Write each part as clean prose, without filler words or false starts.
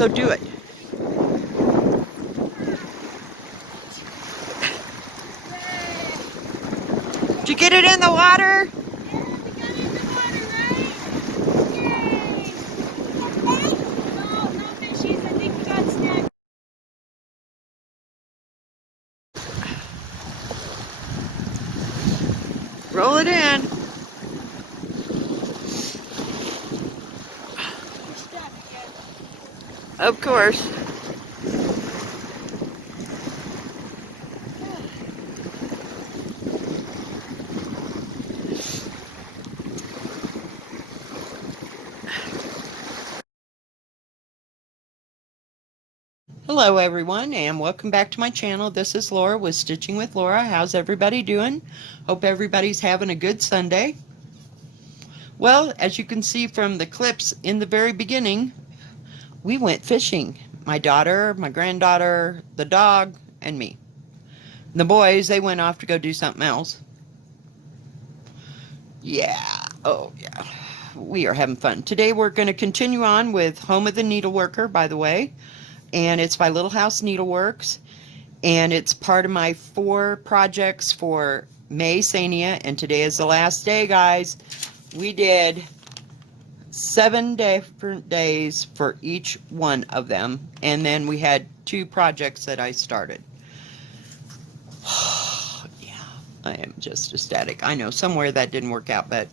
So do it. Did you get it in the water? Roll it in. Of course. Hello everyone and welcome back to my channel. This is Laura with Stitching with Laura. How's everybody doing? Hope everybody's having a good Sunday. Well, as you can see from the clips in the very beginning, we went fishing. My daughter, my granddaughter, the dog, and me. The boys, they went off to go do something else. Yeah, oh yeah, we are having fun. Today we're going to continue on with Home of the Needleworker, by the way, and it's by Little House Needleworks, and it's part of my 4 projects for May-Sania, and today is the last day, guys. We did 7 different days for each one of them, and then we had 2 projects that I started. Yeah, I am just ecstatic. I know somewhere that didn't work out, but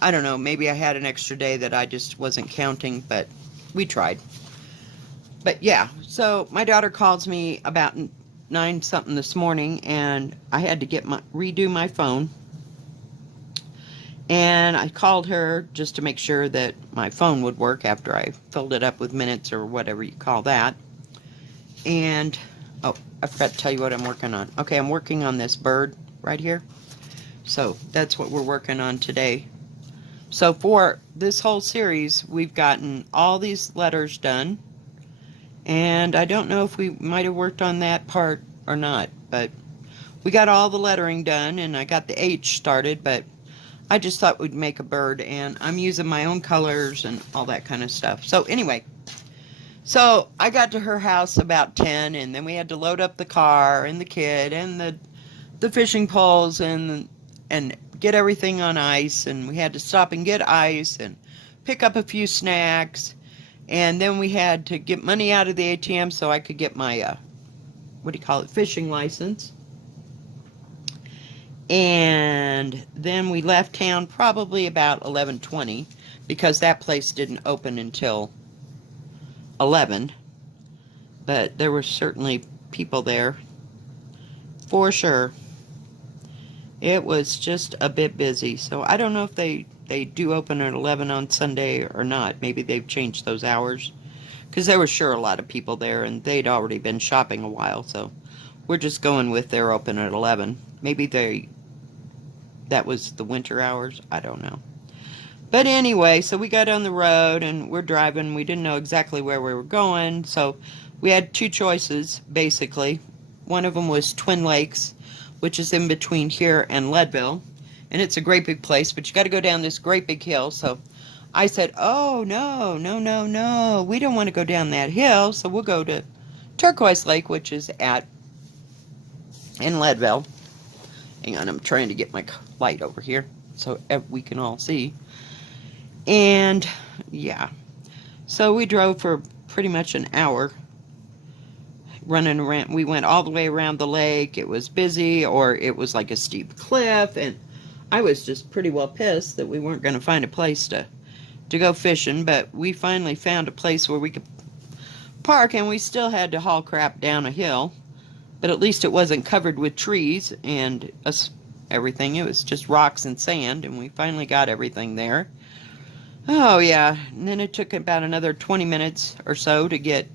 I don't know, maybe I had an extra day that I just wasn't counting, but we tried. But yeah, so my daughter calls me about 9 something this morning, and I had to redo my phone. And I called her just to make sure that my phone would work after I filled it up with minutes or whatever you call that. And, oh, I forgot to tell you what I'm working on. Okay, I'm working on this bird right here. So that's what we're working on today. So for this whole series, we've gotten all these letters done. And I don't know if we might have worked on that part or not, but we got all the lettering done, and I got the H started, but I just thought we'd make a bird, and I'm using my own colors and all that kind of stuff. So anyway, so I got to her house about 10, and then we had to load up the car and the kid and the fishing poles and get everything on ice, and we had to stop and get ice and pick up a few snacks, and then we had to get money out of the ATM so I could get my fishing license. And then we left town probably about 11:20 because that place didn't open until 11. But there were certainly people there, for sure. It was just a bit busy, so I don't know if they do open at 11 on Sunday or not. Maybe they've changed those hours, because there were sure a lot of people there, and they'd already been shopping a while, so we're just going with they're open at 11. Maybe that was the winter hours. I don't know. But anyway, so we got on the road and we're driving. We didn't know exactly where we were going. So we had 2 choices, basically. One of them was Twin Lakes, which is in between here and Leadville. And it's a great big place, but you got to go down this great big hill. So I said, oh, no, no, no, no. We don't want to go down that hill. So we'll go to Turquoise Lake, which is in Leadville. Hang on, I'm trying to get my light over here so we can all see. And yeah, so we drove for pretty much an hour running around. We went all the way around the lake. It was busy, or it was like a steep cliff, and I was just pretty well pissed that we weren't going to find a place to go fishing. But we finally found a place where we could park, and we still had to haul crap down a hill. But at least it wasn't covered with trees and everything. It was just rocks and sand, and we finally got everything there. Oh, yeah. And then it took about another 20 minutes or so to get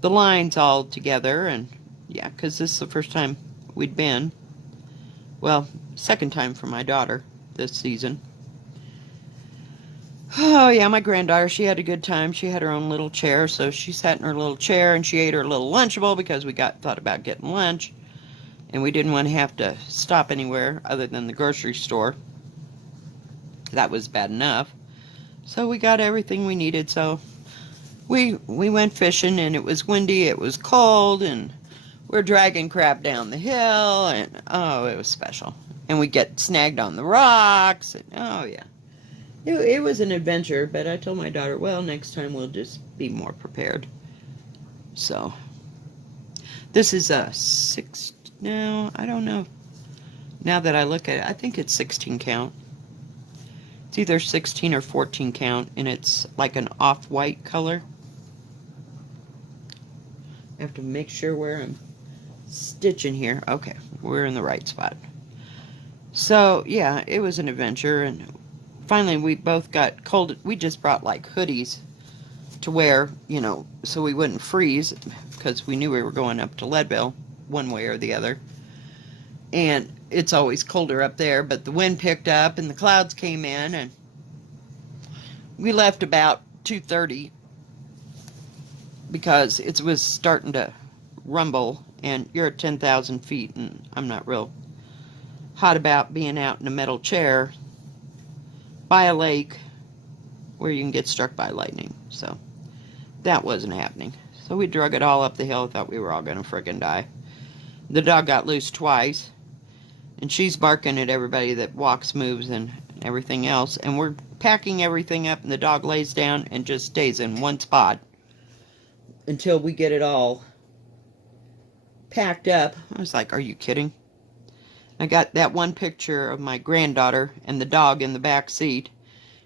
the lines all together. And, yeah, because this is the first time we'd been. Well, second time for my daughter this season. Oh, yeah, my granddaughter, she had a good time. She had her own little chair, so she sat in her little chair, and she ate her little Lunchable because we thought about getting lunch, and we didn't want to have to stop anywhere other than the grocery store. That was bad enough. So we got everything we needed, so we went fishing, and it was windy, it was cold, and we're dragging crab down the hill, and oh, it was special. And we get snagged on the rocks, and oh yeah. It was an adventure, but I told my daughter, well, next time we'll just be more prepared. So, this is a six, no, I don't know. Now that I look at it, I think it's 16 count. It's either 16 or 14 count, and it's like an off-white color. I have to make sure where I'm stitching here. Okay, we're in the right spot. So, yeah, it was an adventure, and finally we both got cold. We just brought like hoodies to wear, you know, so we wouldn't freeze, because we knew we were going up to Leadville one way or the other. And it's always colder up there, but the wind picked up and the clouds came in, and we left about 2:30 because it was starting to rumble, and you're at 10,000 feet, and I'm not real hot about being out in a metal chair by a lake where you can get struck by lightning. So that wasn't happening. So we drug it all up the hill. Thought we were all going to frickin' die. The dog got loose twice, and she's barking at everybody that walks, moves, and everything else. And we're packing everything up, and the dog lays down and just stays in one spot until we get it all packed up. I was like, are you kidding? I got that one picture of my granddaughter and the dog in the back seat.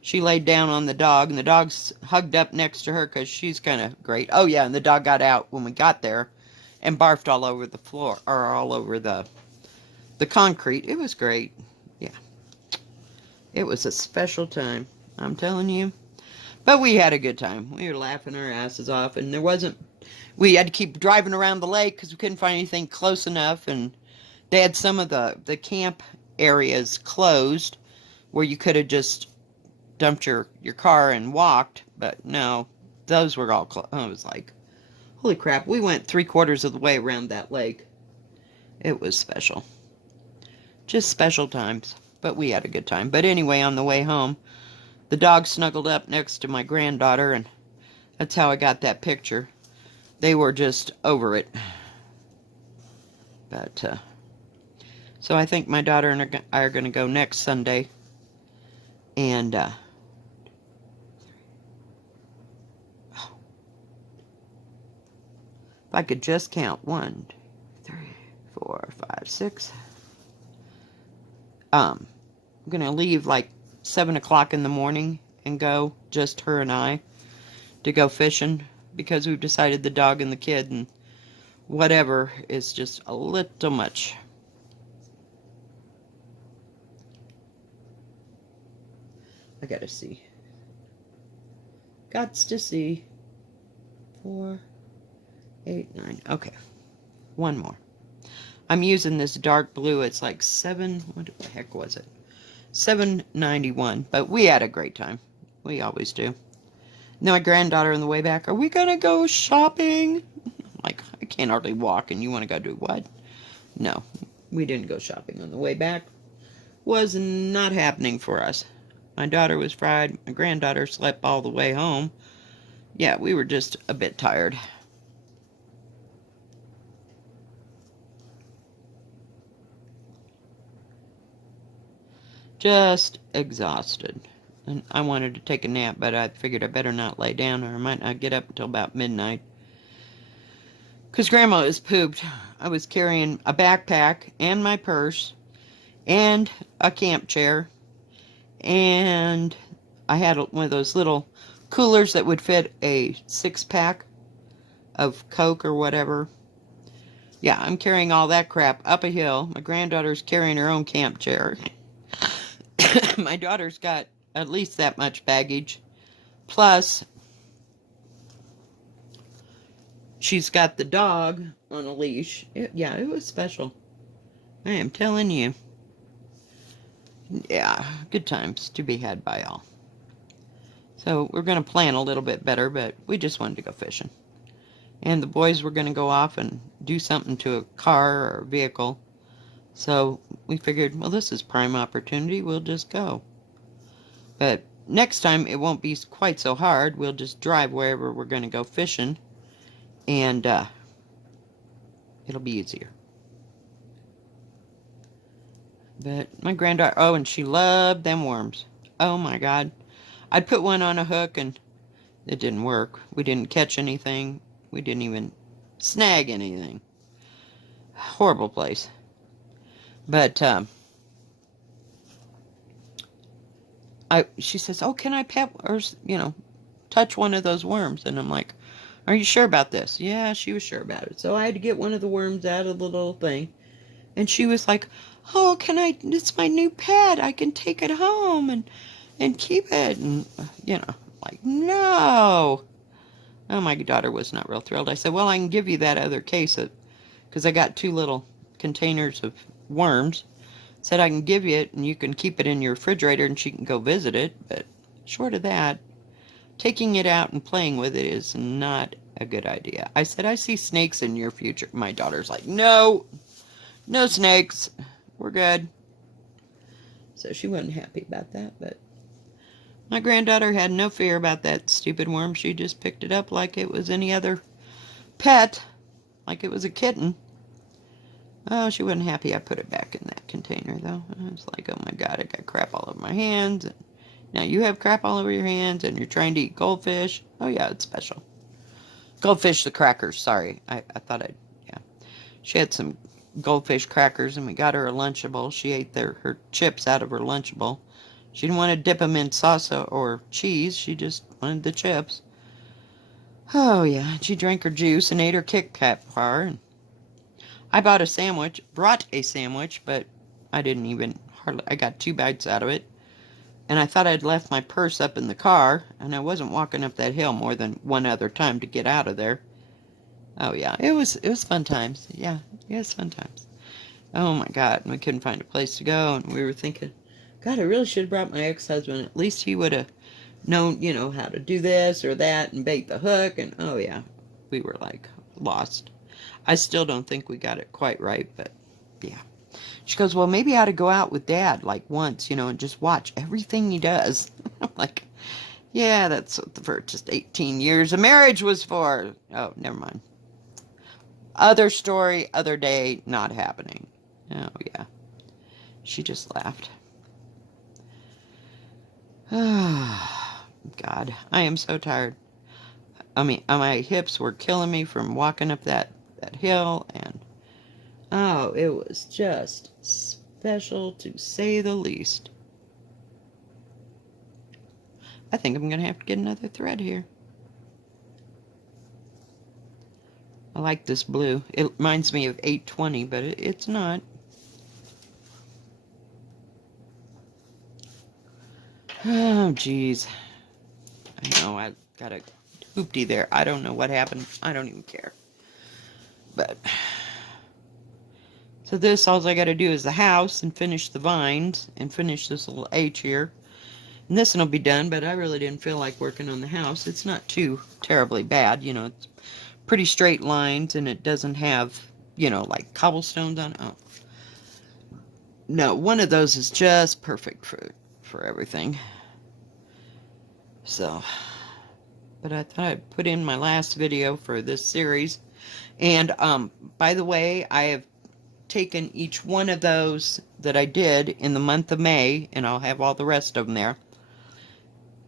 She laid down on the dog, and the dog's hugged up next to her because she's kind of great. Oh, yeah, and the dog got out when we got there and barfed all over the floor, or all over the concrete. It was great. Yeah. It was a special time, I'm telling you. But we had a good time. We were laughing our asses off, and we had to keep driving around the lake because we couldn't find anything close enough, and they had some of the camp areas closed where you could have just dumped your car and walked, but no, those were all closed. I was like, holy crap, we went 3/4 of the way around that lake. It was special. Just special times, but we had a good time. But anyway, on the way home, the dog snuggled up next to my granddaughter, and that's how I got that picture. They were just over it. But, so I think my daughter and I are going to go next Sunday. And, if I could just count 1, 2, 3, 4, 5, 6. I'm going to leave like 7 o'clock in the morning and go, just her and I, to go fishing, because we've decided the dog and the kid and whatever is just a little much. I gotta see. Gots to see. 4, 8, 9. Okay. One more. I'm using this dark blue. It's like what the heck was it? $7.91. But we had a great time. We always do. Now my granddaughter on the way back, are we gonna go shopping? I'm like, I can't hardly walk, and you want to go do what? No, we didn't go shopping on the way back. Was not happening for us. My daughter was fried. My granddaughter slept all the way home. Yeah, we were just a bit tired. Just exhausted. And I wanted to take a nap, but I figured I better not lay down, or I might not get up until about midnight. Because Grandma was pooped. I was carrying a backpack and my purse and a camp chair. And I had one of those little coolers that would fit a 6-pack of Coke or whatever. Yeah, I'm carrying all that crap up a hill. My granddaughter's carrying her own camp chair. My daughter's got at least that much baggage. Plus, she's got the dog on a leash. Yeah, it was special. I am telling you. Yeah, good times to be had by all. So we're going to plan a little bit better, but we just wanted to go fishing. And the boys were going to go off and do something to a car or vehicle. So we figured, well, this is prime opportunity. We'll just go. But next time it won't be quite so hard. We'll just drive wherever we're going to go fishing, and it'll be easier. But my granddaughter, oh, and she loved them worms. Oh my God. I'd put one on a hook and it didn't work. We didn't catch anything. We didn't even snag anything. Horrible place. But she says, "Oh, can I pet or touch one of those worms?" And I'm like, "Are you sure about this?" Yeah, she was sure about it. So I had to get one of the worms out of the little thing, and she was like, "Oh, can I? It's my new pet. I can take it home and keep it." And like, no. Oh, my daughter was not real thrilled. I said, "Well, I can give you that other case of, because I got 2 little containers of worms. Said I can give you it and you can keep it in your refrigerator and she can go visit it. But short of that, taking it out and playing with it is not a good idea." I said, "I see snakes in your future." My daughter's like, "No, no snakes. We're good." So she wasn't happy about that, but my granddaughter had no fear about that stupid worm. She just picked it up like it was any other pet, like it was a kitten. Oh, she wasn't happy I put it back in that container, though. I was like, oh my God, I got crap all over my hands. And now you have crap all over your hands, and you're trying to eat goldfish. Oh, yeah, it's special. Goldfish, the crackers, sorry. I thought yeah. She had some goldfish crackers, and we got her a Lunchable. She ate her chips out of her Lunchable. She didn't want to dip them in salsa or cheese. She just wanted the chips. Oh, yeah. She drank her juice and ate her Kit Kat bar. And I brought a sandwich, but I didn't even I got 2 bites out of it. And I thought I'd left my purse up in the car, and I wasn't walking up that hill more than one other time to get out of there. Oh, yeah. It was fun times. Yeah, it was fun times. Oh, my God. And we couldn't find a place to go, and we were thinking, God, I really should have brought my ex-husband. At least he would have known, how to do this or that and bait the hook. And, oh, yeah, we were, like, lost. I still don't think we got it quite right, but, yeah. She goes, well, maybe I ought to go out with Dad, like, once, and just watch everything he does. I'm like, yeah, that's what the first 18 years of marriage was for. Oh, never mind. Other story, other day, not happening. Oh, yeah. She just laughed. God, I am so tired. I mean, my hips were killing me from walking up that hill, and oh, it was just special to say the least. I think I'm going to have to get another thread here. I like this blue. It reminds me of 820, but it's not. Oh, geez. I know, I got a hoopty there. I don't know what happened. I don't even care. But, so this, all I got to do is the house and finish the vines and finish this little H here. And this one will be done, but I really didn't feel like working on the house. It's not too terribly bad, it's pretty straight lines, and it doesn't have, like cobblestones on it. Oh. No, one of those is just perfect for everything. So, but I thought I'd put in my last video for this series. And, by the way, I have taken each one of those that I did in the month of May, and I'll have all the rest of them there,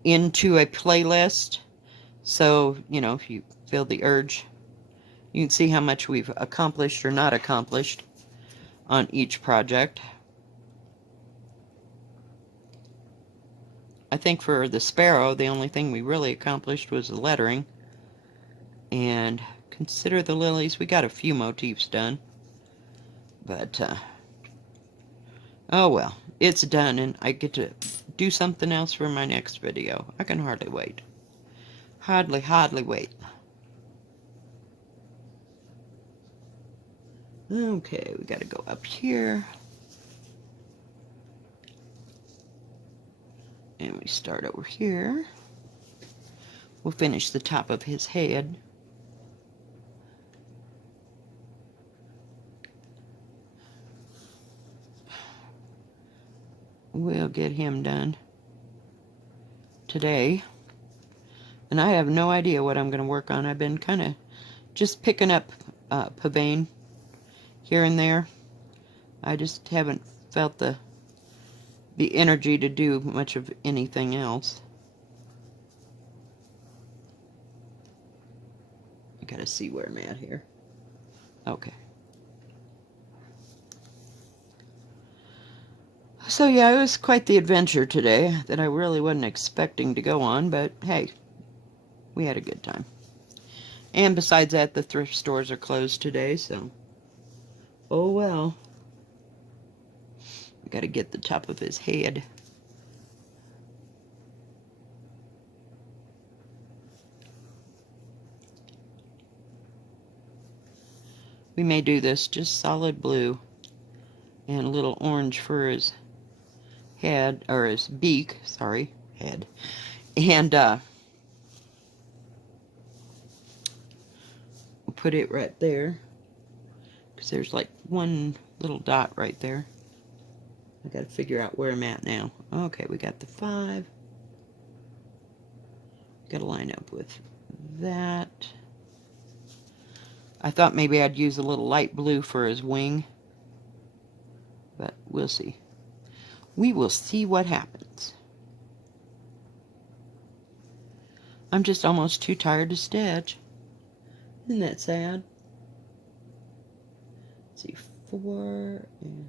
into a playlist. So, if you feel the urge, you can see how much we've accomplished or not accomplished on each project. I think for the sparrow, the only thing we really accomplished was the lettering. And consider the lilies. We got a few motifs done. But, oh well, it's done, and I get to do something else for my next video. I can hardly wait. Hardly wait. Okay, we got to go up here. And we start over here. We'll finish the top of his head. We'll get him done. today. And I have no idea what I'm going to work on. I've been kind of just picking up pavane here and there. I just haven't felt the energy to do much of anything else. I gotta see where I'm at here. Okay. So yeah, it was quite the adventure today that I really wasn't expecting to go on, but hey, we had a good time. And besides that, the thrift stores are closed today, so oh well. I gotta get the top of his head. We may do this just solid blue and a little orange for his head, or his beak, sorry, head. And we'll put it right there, because there's like one little dot right there. I gotta figure out where I'm at now. Okay, we got the 5. Gotta line up with that. I thought maybe I'd use a little light blue for his wing, but we'll see. We will see what happens. I'm just almost too tired to stitch. Isn't that sad? Let's see, 4, and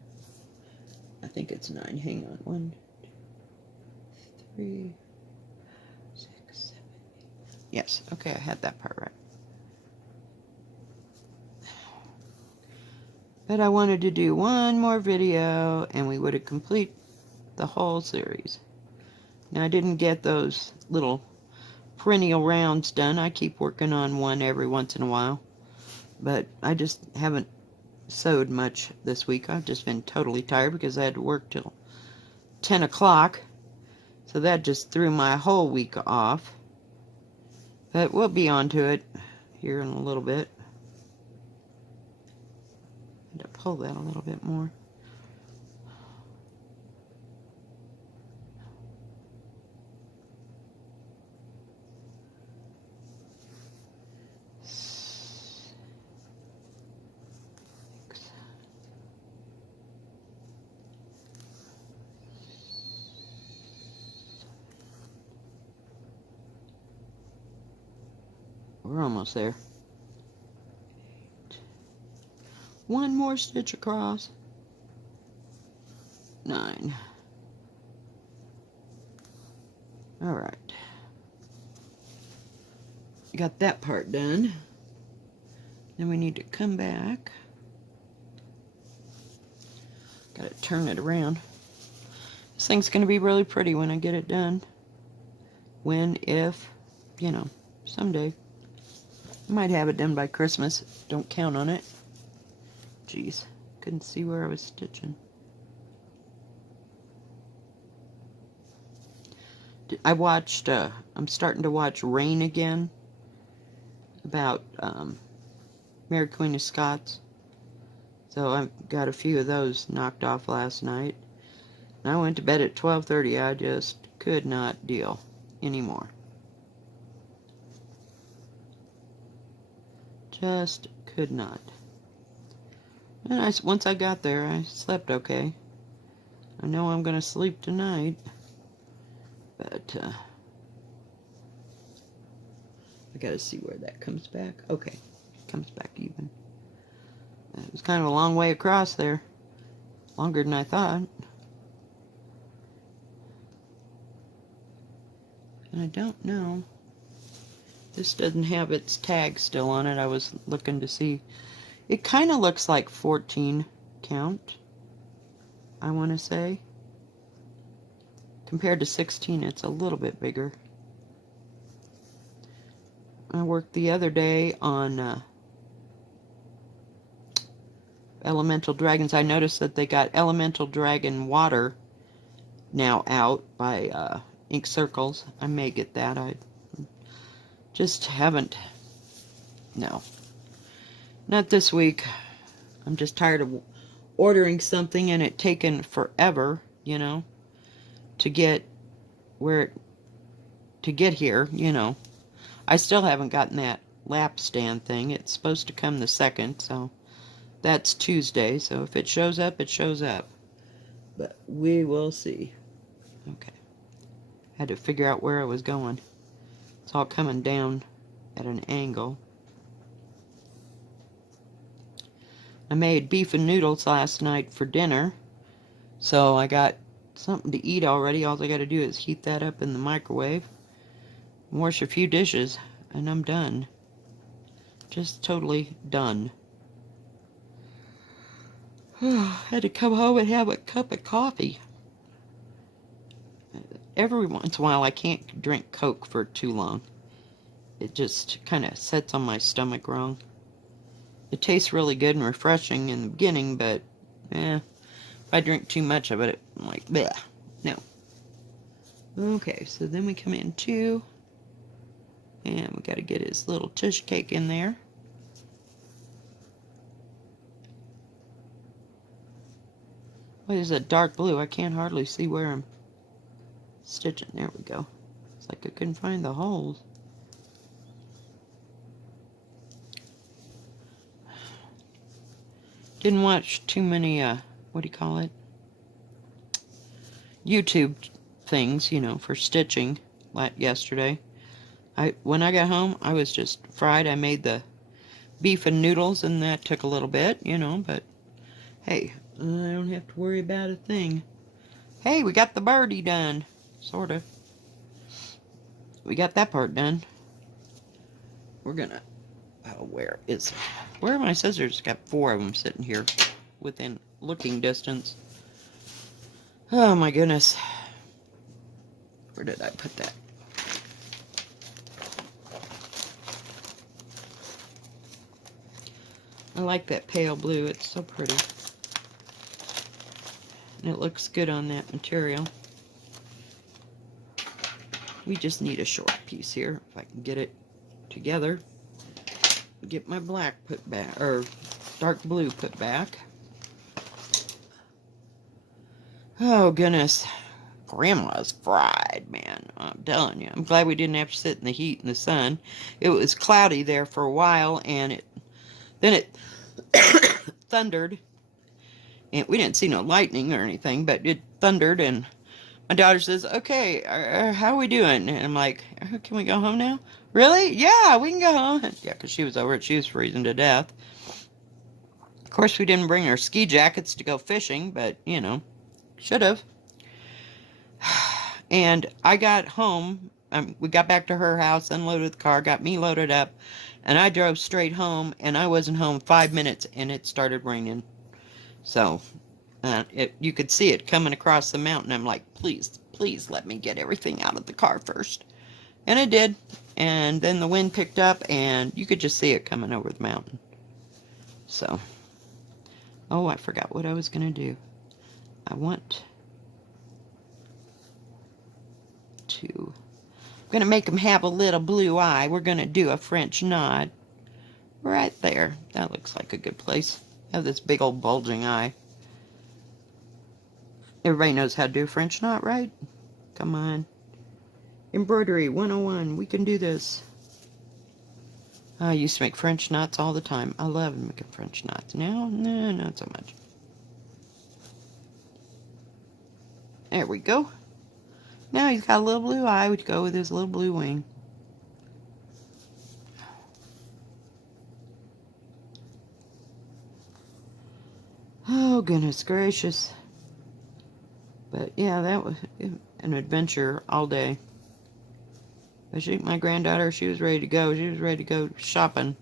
I think it's 9. Hang on, 1, 2, 3, 6, 7, 8. Yes, okay, I had that part right. But I wanted to do one more video and we would have complete the whole series. Now I didn't get those little perennial rounds done. I keep working on one every once in a while. But I just haven't sewed much this week. I've just been totally tired because I had to work till 10 o'clock. So that just threw my whole week off. But we'll be on to it here in a little bit. To pull that a little bit more. We're almost there. 1 more stitch across. 9. Alright. Got that part done. Then we need to come back. Gotta turn it around. This thing's gonna be really pretty when I get it done. When, if, you know, someday. I might have it done by Christmas. Don't count on it. Jeez, couldn't see where I was stitching. I watched, I'm starting to watch Rain again, about Mary Queen of Scots. So I got a few of those knocked off last night. And I went to bed at 12:30. I just could not deal anymore. Just could not. And once I got there, I slept okay. I know I'm going to sleep tonight. But, I got to see where that comes back. Okay, it comes back even. It was kind of a long way across there. Longer than I thought. And I don't know. This doesn't have its tag still on it. I was looking to see. It kind of looks like 14 count, I want to say. Compared to 16, it's a little bit bigger. I worked the other day on Elemental Dragons. I noticed that they got Elemental Dragon Water now out by Ink Circles. I may get that. I just haven't. No. Not this week. I'm just tired of ordering something and it taking forever, you know, to get where it to get here, you know. I still haven't gotten that lap stand thing. It's supposed to come the 2nd, so that's Tuesday. So if it shows up, it shows up. But we will see. Okay. Had to figure out where I was going. It's all coming down at an angle. I made beef and noodles last night for dinner. So I got something to eat already. All I got to do is heat that up in the microwave. Wash a few dishes, and I'm done. Just totally done. Had to come home and have a cup of coffee. Every once in a while, I can't drink Coke for too long. It just kind of sets on my stomach wrong. It tastes really good and refreshing in the beginning, but if I drink too much of it, I'm like, bleh, no. Okay, so then we come in too, and we got to get his little tush cake in there. What is that dark blue? I can't hardly see where I'm stitching. There we go. It's like I couldn't find the holes. Didn't watch too many, what do you call it? YouTube things, you know, for stitching yesterday. When I got home, I was just fried. I made the beef and noodles, and that took a little bit, you know, but hey, I don't have to worry about a thing. Hey, we got the birdie done. Sort of. We got that part done. We're gonna... Oh, where are my scissors? Got 4 of them sitting here within looking distance. Oh my goodness. Where did I put that? I like that pale blue. It's so pretty. And it looks good on that material. We just need a short piece here, if I can get it together. Get my black put back, or dark blue put back. Oh, goodness. Grandma's fried, man. I'm telling you. I'm glad we didn't have to sit in the heat and the sun. It was cloudy there for a while, and then it thundered. And we didn't see no lightning or anything, but it thundered, and my daughter says, okay, how are we doing? And I'm like, can we go home now? Really? Yeah, we can go home. Yeah, because she was over it. She was freezing to death. Of course, we didn't bring our ski jackets to go fishing, but, you know, should have. And I got home. We got back to her house, unloaded the car, got me loaded up, and I drove straight home, and I wasn't home 5 minutes, and it started raining. So... you could see it coming across the mountain. I'm like, please, please let me get everything out of the car first. And it did. And then the wind picked up, and you could just see it coming over the mountain. So, oh, I forgot what I was going to do. I'm going to make them have a little blue eye. We're going to do a French knot right there. That looks like a good place. Have this big old bulging eye. Everybody knows how to do a French knot, right? Come on. Embroidery 101. We can do this. I used to make French knots all the time. I love making French knots. Now, no, not so much. There we go. Now he's got a little blue eye. Would go with his little blue wing. Oh, goodness gracious. But yeah, that was an adventure all day. But my granddaughter, she was ready to go. She was ready to go shopping.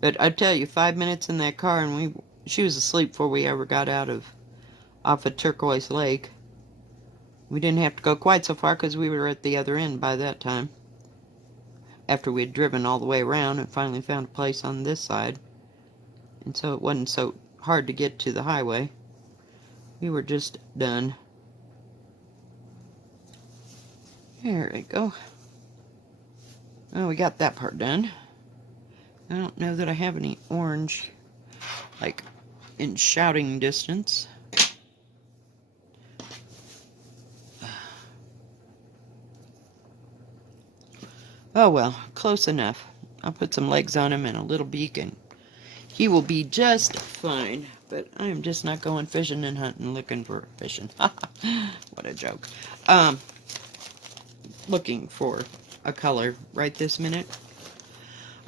But I tell you, 5 minutes in that car, and she was asleep before we ever got off of Turquoise Lake. We didn't have to go quite so far because we were at the other end by that time. After we had driven all the way around and finally found a place on this side. And so it wasn't so hard to get to the highway. We were just done. There we go. Oh, we got that part done. I don't know that I have any orange, like, in shouting distance. Oh well, close enough. I'll put some legs on him and a little beak, and he will be just fine. But I am just not going fishing and hunting looking for fishing. What a joke. Um, Looking for a color right this minute.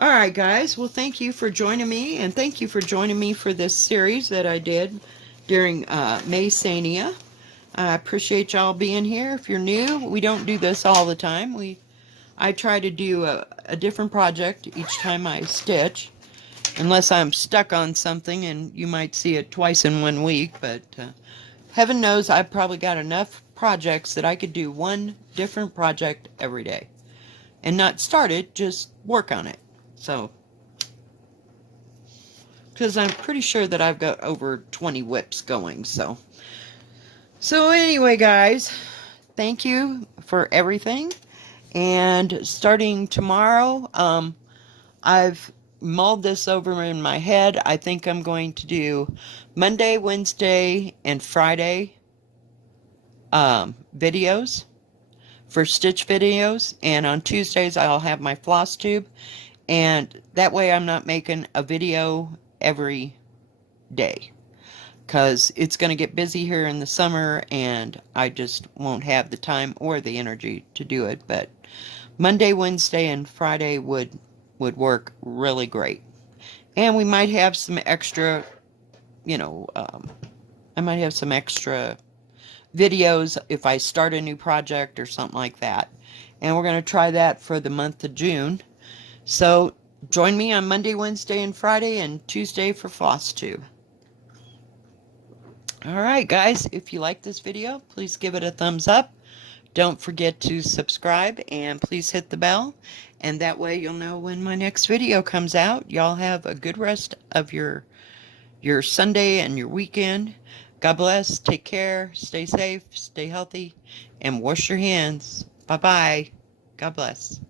Alright guys, well thank you for joining me, and thank you for joining me for this series that I did during May-Sania. I appreciate y'all being here. If you're new, we don't do this all the time. I try to do a different project each time I stitch, unless I'm stuck on something, and you might see it twice in 1 week, but heaven knows I've probably got enough projects that I could do one different project every day. And not start it, just work on it. So, because I'm pretty sure that I've got over 20 whips going, so. So anyway, guys, thank you for everything. And starting tomorrow, I've mulled this over in my head. I think I'm going to do Monday, Wednesday, and Friday videos for stitch videos. And on Tuesdays, I'll have my floss tube. And that way I'm not making a video every day, because it's going to get busy here in the summer and I just won't have the time or the energy to do it. But Monday, Wednesday, and Friday would work really great. And we might have some extra, I might have some extra videos if I start a new project or something like that. And we're going to try that for the month of June. So join me on Monday, Wednesday, and Friday, and Tuesday for floss tube. Alright guys, if you like this video, please give it a thumbs up. Don't forget to subscribe, and please hit the bell, and that way you'll know when my next video comes out. Y'all have a good rest of your Sunday and your weekend. God bless, take care, stay safe, stay healthy, and wash your hands. Bye-bye. God bless.